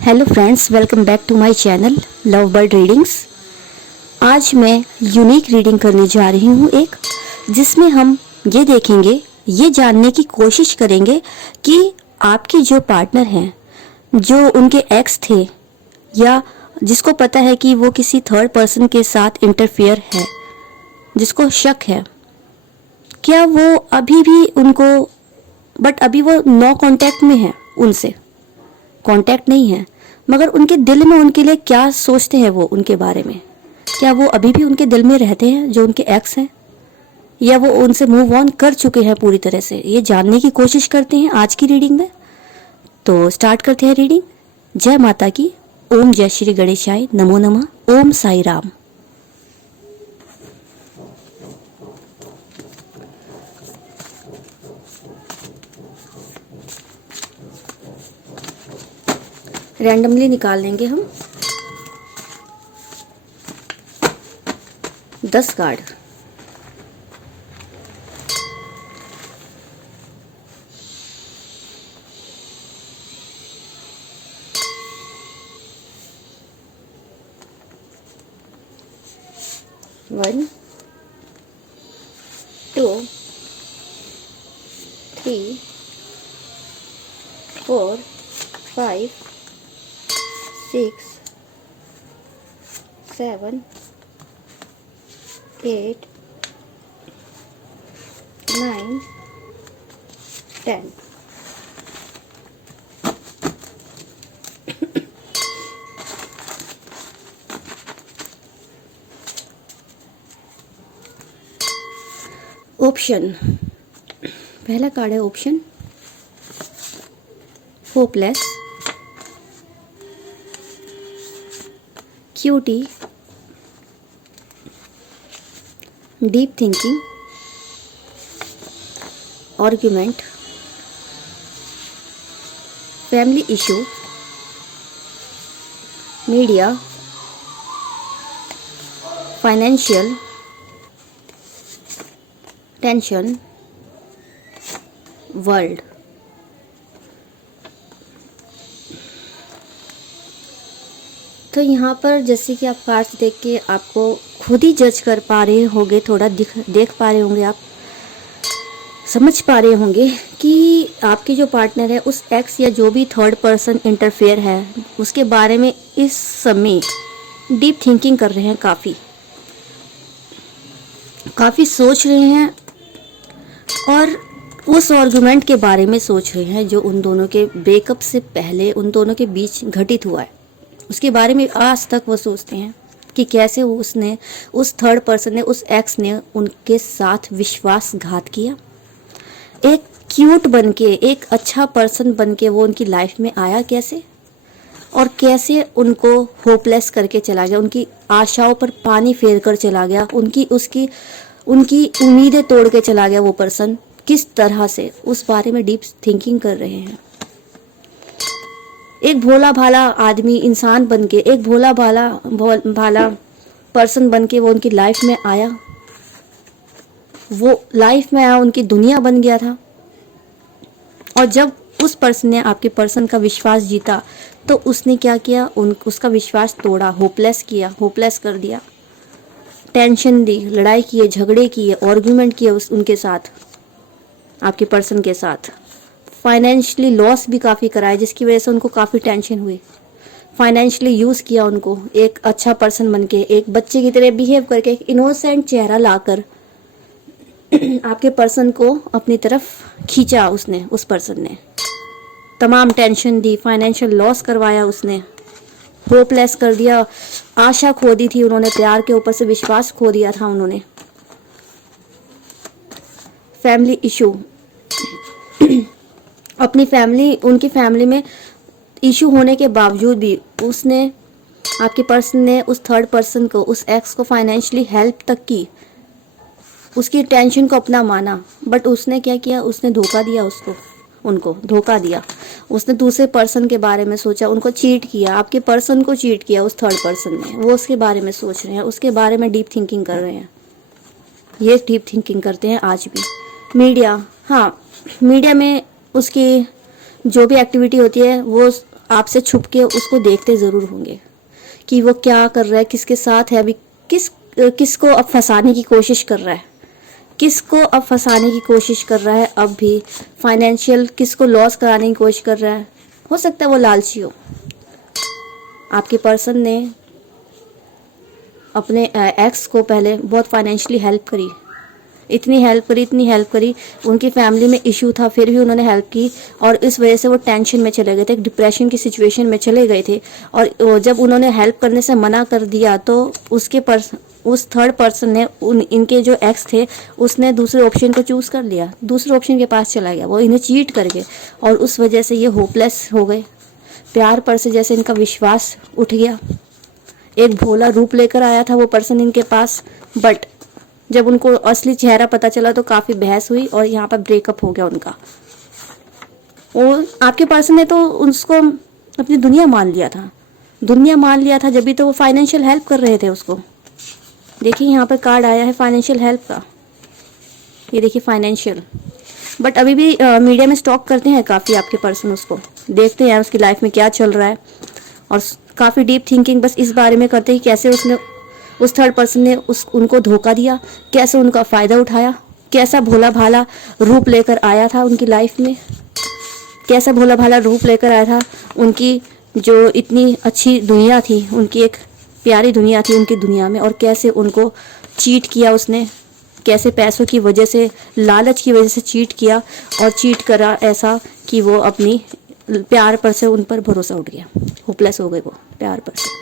Hello friends, welcome back to my channel love bird readings. आज मैं unique reading करने जा रही हूँ एक, जिसमें हम ये देखेंगे, ये जानने की कोशिश करेंगे कि आपके जो पार्टनर हैं, जो उनके एक्स थे या जिसको पता है कि वो किसी थर्ड पर्सन के साथ इंटरफेयर है, जिसको शक है, क्या वो अभी भी उनको अभी वो नो कांटेक्ट में है, उनसे कांटेक्ट नहीं है, मगर उनके दिल में उनके लिए क्या सोचते हैं वो उनके बारे में। क्या वो अभी भी उनके दिल में रहते हैं जो उनके एक्स हैं, या वो उनसे मूव ऑन कर चुके हैं पूरी तरह से? ये जानने की कोशिश करते हैं आज की रीडिंग में। तो स्टार्ट करते हैं रीडिंग। जय माता की। ओम जय श्री गणेशाय नमो नमः। ओम साई राम। रैंडमली निकाल लेंगे हम 10 कार्ड। वन, 2, 3, 4, 5, 6, 7, 8, 9, 10। ऑप्शन, पहला कार्ड है option, hopeless, cutie, deep thinking, argument, family issue, media, financial, tension, world. तो यहाँ पर जैसे कि आप कार्ड्स देख के आपको खुद ही जज कर पा रहे होंगे, थोड़ा देख पा रहे होंगे, आप समझ पा रहे होंगे कि आपके जो पार्टनर है, उस एक्स या जो भी थर्ड पर्सन इंटरफेयर है, उसके बारे में इस समय डीप थिंकिंग कर रहे हैं, काफ़ी सोच रहे हैं, और उस आर्गुमेंट के बारे में सोच रहे हैं जो उन दोनों के ब्रेकअप से पहले उन दोनों के बीच घटित हुआ है। उसके बारे में आज तक वो सोचते हैं कि कैसे उस थर्ड पर्सन ने, उस एक्स ने उनके साथ विश्वासघात किया। एक क्यूट बनके, एक अच्छा पर्सन बनके वो उनकी लाइफ में आया कैसे, और कैसे उनको होपलेस करके चला गया, उनकी आशाओं पर पानी फेर कर चला गया, उनकी उम्मीदें तोड़ के चला गया वो पर्सन, किस तरह से, उस बारे में डीप थिंकिंग कर रहे हैं। एक भोला भाला आदमी, इंसान बनके, एक भोला भाला पर्सन बनके वो उनकी लाइफ में आया, उनकी दुनिया बन गया था। और जब उस पर्सन ने आपके पर्सन का विश्वास जीता, तो उसने क्या किया, उसका विश्वास तोड़ा, होपलेस कर दिया, टेंशन दी, लड़ाई किए, झगड़े किए, आर्गुमेंट किए उनके साथ, आपके पर्सन के साथ। फाइनेंशियली लॉस भी काफ़ी कराया, जिसकी वजह से उनको काफ़ी टेंशन हुई। फाइनेंशियली यूज़ किया उनको, एक अच्छा पर्सन बनके, एक बच्चे की तरह बिहेव करके, एक इनोसेंट चेहरा लाकर आपके पर्सन को अपनी तरफ खींचा उसने, उस पर्सन ने तमाम टेंशन दी, फाइनेंशियल लॉस करवाया उसने, होपलेस कर दिया, आशा खो दी थी उन्होंने, प्यार के ऊपर से विश्वास खो दिया था उन्होंने। फैमिली इशू, उनकी फैमिली में इशू होने के बावजूद भी आपके पर्सन ने उस थर्ड पर्सन को, उस एक्स को फाइनेंशियली हेल्प तक की, उसकी टेंशन को अपना माना, बट उसने क्या किया, उसने धोखा दिया, उनको धोखा दिया। उसने दूसरे पर्सन के बारे में सोचा, उनको चीट किया, आपके पर्सन को चीट किया उस थर्ड पर्सन ने। वो उसके बारे में सोच रहे हैं, उसके बारे में डीप थिंकिंग कर रहे हैं। ये डीप थिंकिंग करते हैं आज भी। मीडिया, हाँ, मीडिया में उसकी जो भी एक्टिविटी होती है वो आपसे छुप के उसको देखते ज़रूर होंगे कि वो क्या कर रहा है, किसके साथ है अभी, किसको अब फंसाने की कोशिश कर रहा है, किसको अब फंसाने की कोशिश कर रहा है, अब भी फाइनेंशियल किसको लॉस कराने की कोशिश कर रहा है। हो सकता है वो लालची हो। आपके पर्सन ने अपने एक्स को पहले बहुत फाइनेंशियली हेल्प करी, इतनी हेल्प करी, उनकी फैमिली में इशू था फिर भी उन्होंने हेल्प की, और इस वजह से वो टेंशन में चले गए थे, एक डिप्रेशन की सिचुएशन में चले गए थे। और जब उन्होंने हेल्प करने से मना कर दिया तो उस थर्ड पर्सन ने इनके जो एक्स थे उसने दूसरे ऑप्शन को चूज़ कर लिया, दूसरे ऑप्शन के पास चला गया, वो इन्हें चीट कर गए, और उस वजह से ये होपलेस हो गए। प्यार पर से जैसे इनका विश्वास उठ गया। एक भोला रूप लेकर आया था वो पर्सन इनके पास, बट जब उनको असली चेहरा पता चला तो काफ़ी बहस हुई और यहाँ पर ब्रेकअप हो गया उनका। और आपके पर्सन ने तो उसको अपनी दुनिया मान लिया था, जब भी तो वो फाइनेंशियल हेल्प कर रहे थे उसको। देखिए यहाँ पर कार्ड आया है फाइनेंशियल हेल्प का, ये देखिए फाइनेंशियल, बट अभी भी मीडिया में स्टॉक करते हैं काफ़ी आपके पर्सन, उसको देखते हैं उसकी लाइफ में क्या चल रहा है, और काफ़ी डीप थिंकिंग बस इस बारे में करते हैं कैसे उस थर्ड पर्सन ने उनको धोखा दिया, कैसे उनका फ़ायदा उठाया, कैसा भोला भाला रूप लेकर आया था उनकी लाइफ में, कैसा भोला भाला रूप लेकर आया था, उनकी जो इतनी अच्छी दुनिया थी, उनकी एक प्यारी दुनिया थी उनकी दुनिया में, और कैसे उनको चीट किया उसने, कैसे पैसों की वजह से, लालच की वजह से चीट किया, और चीट करा ऐसा कि वो अपनी प्यार पर से उन पर भरोसा उठ गया, होपलेस हो गए वो प्यार पर से।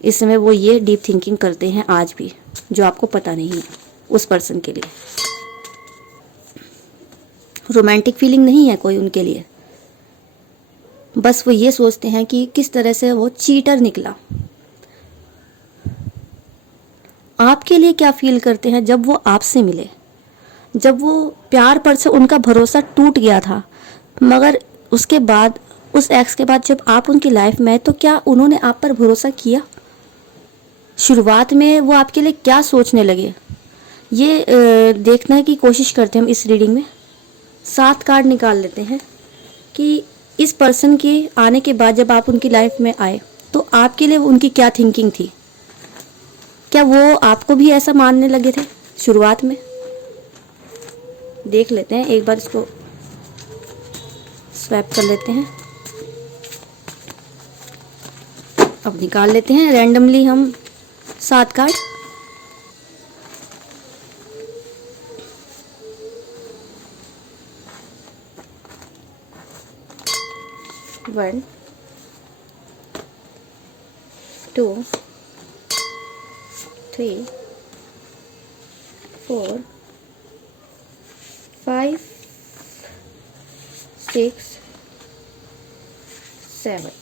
इस समय वो ये डीप थिंकिंग करते हैं आज भी, जो आपको पता नहीं है उस पर्सन के लिए। रोमांटिक फीलिंग नहीं है कोई उनके लिए, बस वो ये सोचते हैं कि किस तरह से वो चीटर निकला। आपके लिए क्या फील करते हैं जब वो आपसे मिले, जब वो प्यार पर से उनका भरोसा टूट गया था, मगर उसके बाद उस एक्स के बाद जब आप उनकी लाइफ में आए तो क्या उन्होंने आप पर भरोसा किया? शुरुआत में वो आपके लिए क्या सोचने लगे, ये देखने की कोशिश करते हैं हम इस रीडिंग में। 7 कार्ड निकाल लेते हैं कि इस पर्सन के आने के बाद जब आप उनकी लाइफ में आए तो आपके लिए उनकी क्या थिंकिंग थी, क्या वो आपको भी ऐसा मानने लगे थे शुरुआत में? देख लेते हैं एक बार, इसको स्वैप कर लेते हैं, अब निकाल लेते हैं रैंडमली हम 7 कार्ड। वन, 2, 3, 4, 5, 6, 7।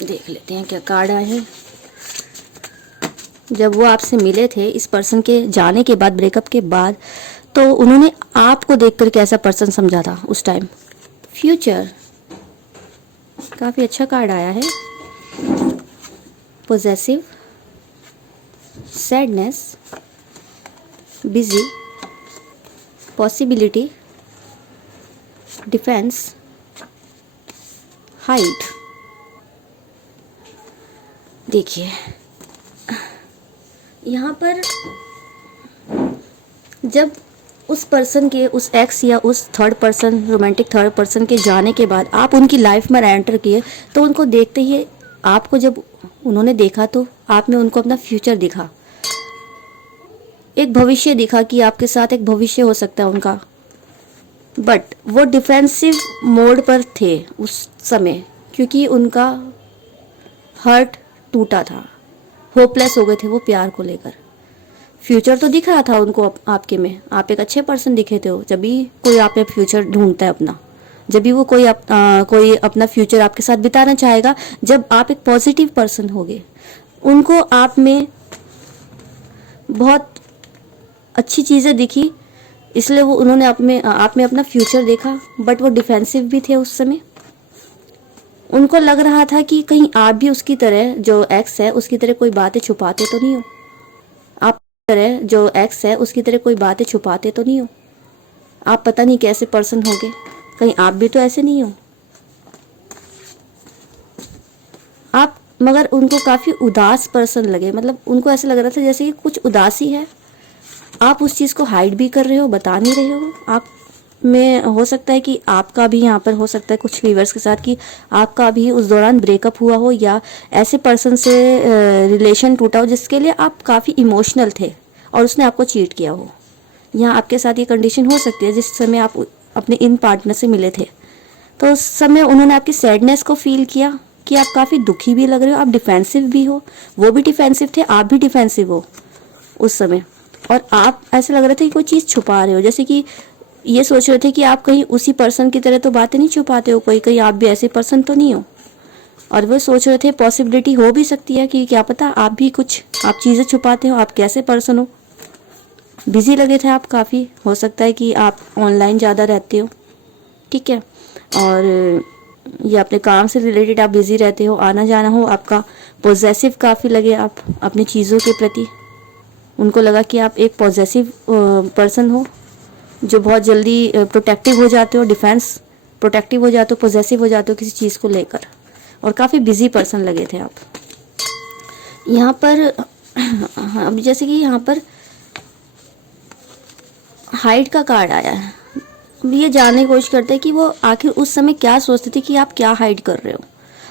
देख लेते हैं क्या कार्ड आए हैं। जब वो आपसे मिले थे इस पर्सन के जाने के बाद, ब्रेकअप के बाद, तो उन्होंने आपको देखकर कैसा पर्सन समझा था उस टाइम? फ्यूचर, काफ़ी अच्छा कार्ड आया है। Possessive, sadness, busy, possibility, defence, hide. देखिए यहाँ पर जब उस पर्सन के, उस एक्स या उस third person, romantic third person के जाने के बाद आप उनकी लाइफ में एंटर किए, तो उनको देखते ही आपको जब उन्होंने देखा तो आप में उनको अपना फ्यूचर दिखा, एक भविष्य दिखा कि आपके साथ एक भविष्य हो सकता है उनका। बट वो डिफेंसिव मोड पर थे उस समय, क्योंकि उनका हर्ट टूटा था, होपलेस हो गए थे वो प्यार को लेकर। फ्यूचर तो दिख रहा था उनको आपके में, आप एक अच्छे पर्सन दिखे थे। जब भी कोई आप में फ्यूचर ढूंढता है अपना, जब भी वो कोई अपना फ्यूचर आपके साथ बिताना चाहेगा, जब आप एक पॉजिटिव पर्सन होगे, उनको आप में बहुत अच्छी चीज़ें दिखी, इसलिए वो उन्होंने आप में अपना फ्यूचर देखा। बट वो डिफेंसिव भी थे उस समय, उनको लग रहा था कि कहीं आप भी उसकी तरह, जो एक्स है उसकी तरह कोई बातें छुपाते तो नहीं हो। आप तरह जो एक्स है उसकी तरह कोई बातें छुपाते तो नहीं हो। आप पता नहीं कैसे पर्सन होगे, कहीं आप भी तो ऐसे नहीं हो आप। मगर उनको काफ़ी उदास पर्सन लगे, मतलब उनको ऐसा लग रहा था जैसे कि कुछ उदासी है। आप उस चीज़ को हाइड भी कर रहे हो, बता नहीं रहे हो। आप में हो सकता है कि आपका भी यहाँ पर हो सकता है कुछ व्यूअर्स के साथ कि आपका भी उस दौरान ब्रेकअप हुआ हो, या ऐसे पर्सन से रिलेशन टूटा हो जिसके लिए आप काफ़ी इमोशनल थे और उसने आपको चीट किया हो। यहाँ आपके साथ ये कंडीशन हो सकती है जिस समय आप अपने इन पार्टनर से मिले थे, तो उस समय उन्होंने आपकी सैडनेस को फील किया कि आप काफ़ी दुखी भी लग रहे हो, आप डिफेंसिव भी हो, वो भी डिफेंसिव थे, आप भी डिफेंसिव हो उस समय। और आप ऐसे लग रहे थे कि कोई चीज़ छुपा रहे हो, जैसे कि ये सोच रहे थे कि आप कहीं उसी पर्सन की तरह तो बातें नहीं छुपाते हो, कोई कहीं आप भी ऐसे पर्सन तो नहीं हो। और वो सोच रहे थे पॉसिबिलिटी हो भी सकती है कि क्या पता आप भी कुछ आप चीज़ें छुपाते हो, आप कैसे पर्सन हो। बिजी लगे थे आप काफ़ी, हो सकता है कि आप ऑनलाइन ज़्यादा रहते हो, ठीक है, और ये अपने काम से रिलेटेड आप बिजी रहते हो, आना जाना हो आपका। पॉजेसिव काफ़ी लगे आप अपनी चीज़ों के प्रति। उनको लगा कि आप एक पॉजेसिव पर्सन हो जो बहुत जल्दी प्रोटेक्टिव हो जाते हो, डिफेंस प्रोटेक्टिव हो जाते हो, पॉजेसिव हो जाते हो किसी चीज़ को लेकर, और काफ़ी बिजी पर्सन लगे थे आप। यहाँ पर अब जैसे कि यहाँ पर हाइड का कार्ड आया है। ये जानने की कोशिश करते हैं कि वो आखिर उस समय क्या सोचते थे कि आप क्या हाइड कर रहे हो।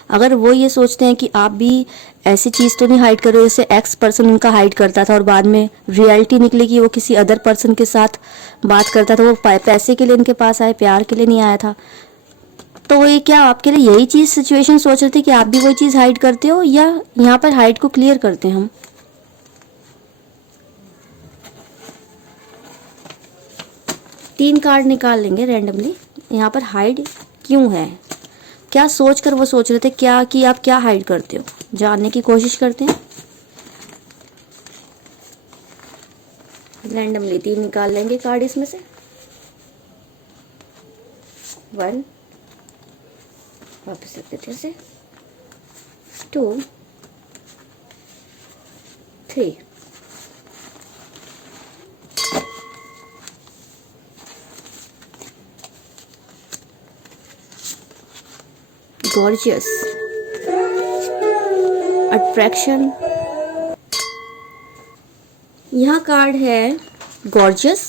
अगर वो ये सोचते हैं कि आप भी ऐसी चीज़ तो नहीं हाइड कर रहे हो जैसे एक्स पर्सन उनका हाइड करता था और बाद में रियलिटी निकली कि वो किसी अदर पर्सन के साथ बात करता था, वो पैसे के लिए इनके पास आए, प्यार के लिए नहीं आया था, तो ये क्या आपके लिए यही चीज़ सिचुएशन सोच रहे थे कि आप भी वही चीज़ हाइड करते हो, या यहाँ पर हाइड को क्लियर करते हैं हम। तीन कार्ड निकाल लेंगे रैंडमली। यहाँ पर हाइड क्यों है, क्या सोचकर वो सोच रहे थे, क्या कि आप क्या हाइड करते हो, जानने की कोशिश करते हैं। रैंडमली तीन निकाल लेंगे कार्ड इसमें से। 1 वापस रख देते हैं इसे, 2 3। Gorgeous, attraction. यहाँ कार्ड है गॉर्जियस,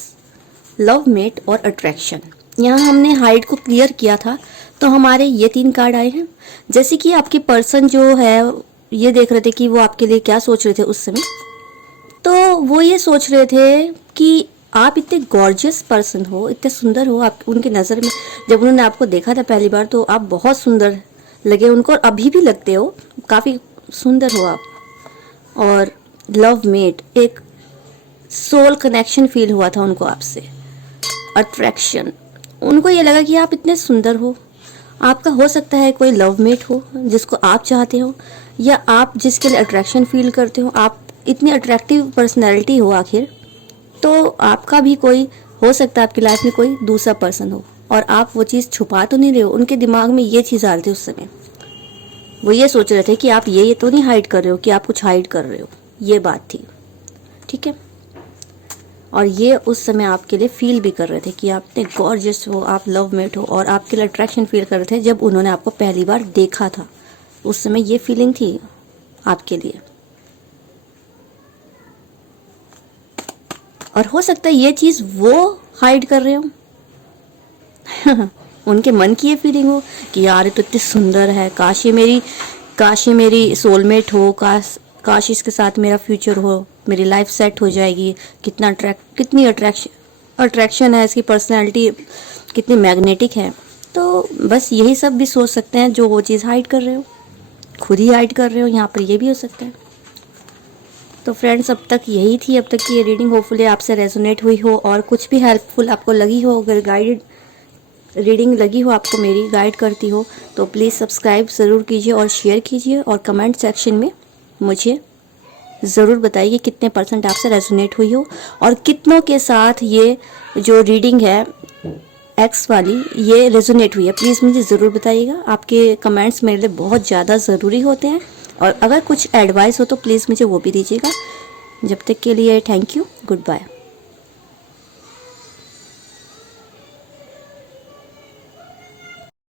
लव मेट और अट्रैक्शन। यहाँ हमने हाइड को क्लियर किया था तो हमारे ये तीन कार्ड आए हैं। जैसे कि आपके पर्सन जो है ये देख रहे थे कि वो आपके लिए क्या सोच रहे थे उस समय, तो वो ये सोच रहे थे कि आप इतने गॉर्जियस पर्सन हो, इतने सुंदर हो। आप उनके नज़र में जब उन्होंने आपको देखा था पहली बार तो आप बहुत सुंदर लगे उनको, और अभी भी लगते हो, काफ़ी सुंदर हो आप। और लव मेट, एक सोल कनेक्शन फील हुआ था उनको आपसे। अट्रैक्शन, उनको ये लगा कि आप इतने सुंदर हो, आपका हो सकता है कोई लव मेट हो जिसको आप चाहते हो, या आप जिसके लिए अट्रैक्शन फील करते हो। आप इतनी अट्रैक्टिव पर्सनैलिटी हो आखिर, तो आपका भी कोई हो सकता है आपकी लाइफ में कोई दूसरा पर्सन हो, और आप वो चीज़ छुपा तो नहीं रहे हो। उनके दिमाग में ये चीज़ आ रही थी उस समय, वो ये सोच रहे थे कि आप ये तो नहीं हाइड कर रहे हो कि आप कुछ हाइड कर रहे हो, ये बात थी, ठीक है। और ये उस समय आपके लिए फील भी कर रहे थे कि आप इतने गॉर्जियस हो, आप लव मेट हो, और आपके लिए अट्रैक्शन फील कर रहे थे जब उन्होंने आपको पहली बार देखा था। उस समय ये फीलिंग थी आपके लिए। और हो सकता है ये चीज़ वो हाइड कर रहे हो उनके मन की ये फीलिंग हो कि यार ये तो इतनी सुंदर है, काश ये मेरी सोलमेट हो, काश इसके साथ मेरा फ्यूचर हो, मेरी लाइफ सेट हो जाएगी। कितनी अट्रैक्शन है, इसकी पर्सनैलिटी कितनी मैग्नेटिक है। तो बस यही सब भी सोच सकते हैं जो वो चीज़ हाइड कर रहे हो, खुद ही हाइड कर रहे हो। यहाँ पर ये भी हो सकता है। तो फ्रेंड्स, अब तक यही थी, अब तक की ये रीडिंग होपफुली आपसे रेजोनेट हुई हो और कुछ भी हेल्पफुल आपको लगी हो। अगर गाइडेड रीडिंग लगी हो, आपको मेरी गाइड करती हो, तो प्लीज़ सब्सक्राइब ज़रूर कीजिए और शेयर कीजिए, और कमेंट सेक्शन में मुझे ज़रूर बताइए कि कितने परसेंट आपसे रेजोनेट हुई हो और कितनों के साथ ये जो रीडिंग है एक्स वाली ये रेजोनेट हुई है, प्लीज़ मुझे ज़रूर बताइएगा। आपके कमेंट्स मेरे लिए बहुत ज़्यादा ज़रूरी होते हैं, और अगर कुछ एडवाइस हो तो प्लीज़ मुझे वो भी दीजिएगा। जब तक के लिए थैंक यू, गुड बाय।